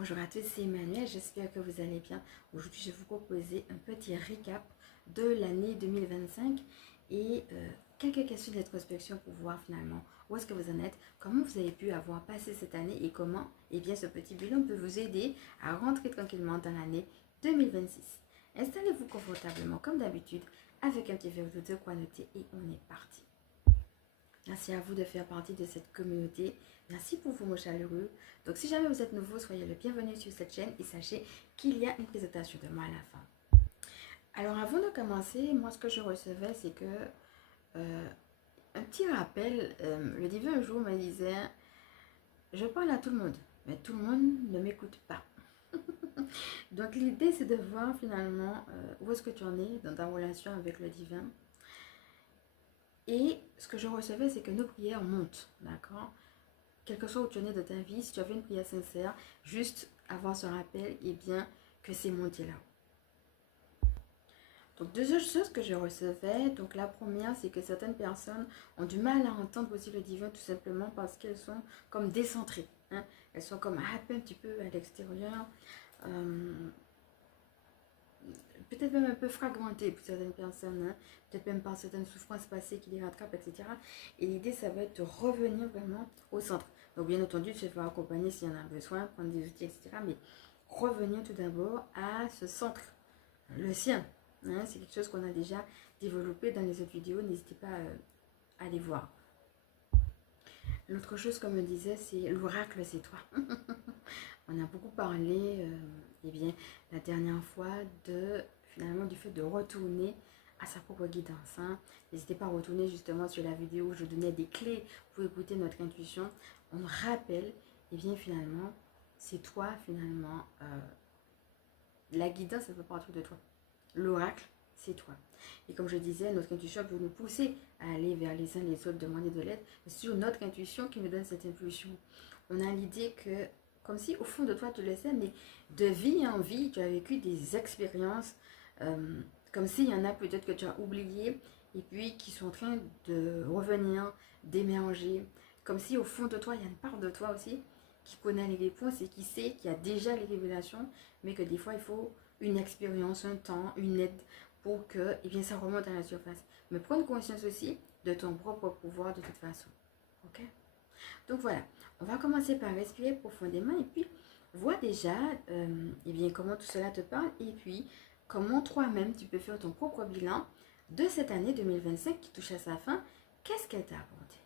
Bonjour à tous, c'est Emmanuel, j'espère que vous allez bien. Aujourd'hui, je vais vous proposer un petit récap de l'année 2025 et quelques questions d'introspection pour voir finalement où est-ce que vous en êtes, comment vous avez pu avoir passé cette année et comment ce petit bilan peut vous aider à rentrer tranquillement dans l'année 2026. Installez-vous confortablement comme d'habitude avec un petit verre d'eau de quoi noter et on est parti. Merci à vous de faire partie de cette communauté. Merci pour vos mots chaleureux. Donc, si jamais vous êtes nouveau, soyez le bienvenu sur cette chaîne et sachez qu'il y a une présentation de moi à la fin. Alors, avant de commencer, moi, ce que je recevais, c'est que un petit rappel. Le divin un jour me disait, je parle à tout le monde, mais tout le monde ne m'écoute pas. Donc, l'idée, c'est de voir finalement où est-ce que tu en es dans ta relation avec le divin. Et ce que je recevais, c'est que nos prières montent, d'accord? Quel que soit où tu en es de ta vie, si tu avais une prière sincère, juste avoir ce rappel, et bien que c'est monté là. Donc, deux autres choses que je recevais. Donc, la première, c'est que certaines personnes ont du mal à entendre aussi le divin, tout simplement parce qu'elles sont comme décentrées. Hein? Elles sont comme happées un petit peu à l'extérieur. Peut-être même un peu fragmentées pour certaines personnes, hein? Peut-être même par certaines souffrances passées qui les rattrapent, etc. Et l'idée, ça va être de revenir vraiment au centre. Donc, bien entendu, tu vas accompagner s'il y en a besoin, prendre des outils, etc. Mais revenir tout d'abord à ce centre, le sien. Hein? C'est quelque chose qu'on a déjà développé dans les autres vidéos. N'hésitez pas à les voir. L'autre chose, comme je disais, c'est l'oracle, c'est toi. On a beaucoup parlé, la dernière fois, finalement du fait de retourner à sa propre guidance. Hein. N'hésitez pas à retourner justement sur la vidéo où je donnais des clés pour écouter notre intuition. On rappelle, finalement, c'est toi, finalement, la guidance, ça fait partie de toi. L'oracle, c'est toi. Et comme je disais, notre intuition peut nous pousser à aller vers les uns les autres, demander de l'aide. C'est sur notre intuition qui nous donne cette impulsion. On a l'idée que, comme si au fond de toi tu le sais, mais de vie en vie, tu as vécu des expériences, comme s'il y en a peut-être que tu as oublié, et puis qui sont en train de revenir, d'émerger. Comme si au fond de toi, il y a une part de toi aussi qui connaît les réponses et qui sait, qui a déjà les révélations, mais que des fois il faut une expérience, un temps, une aide pour que ça remonte à la surface. Mais prendre conscience aussi de ton propre pouvoir de toute façon. Ok? Donc voilà, on va commencer par respirer profondément et puis vois déjà comment tout cela te parle et puis comment toi-même tu peux faire ton propre bilan de cette année 2025 qui touche à sa fin. Qu'est-ce qu'elle t'a apporté?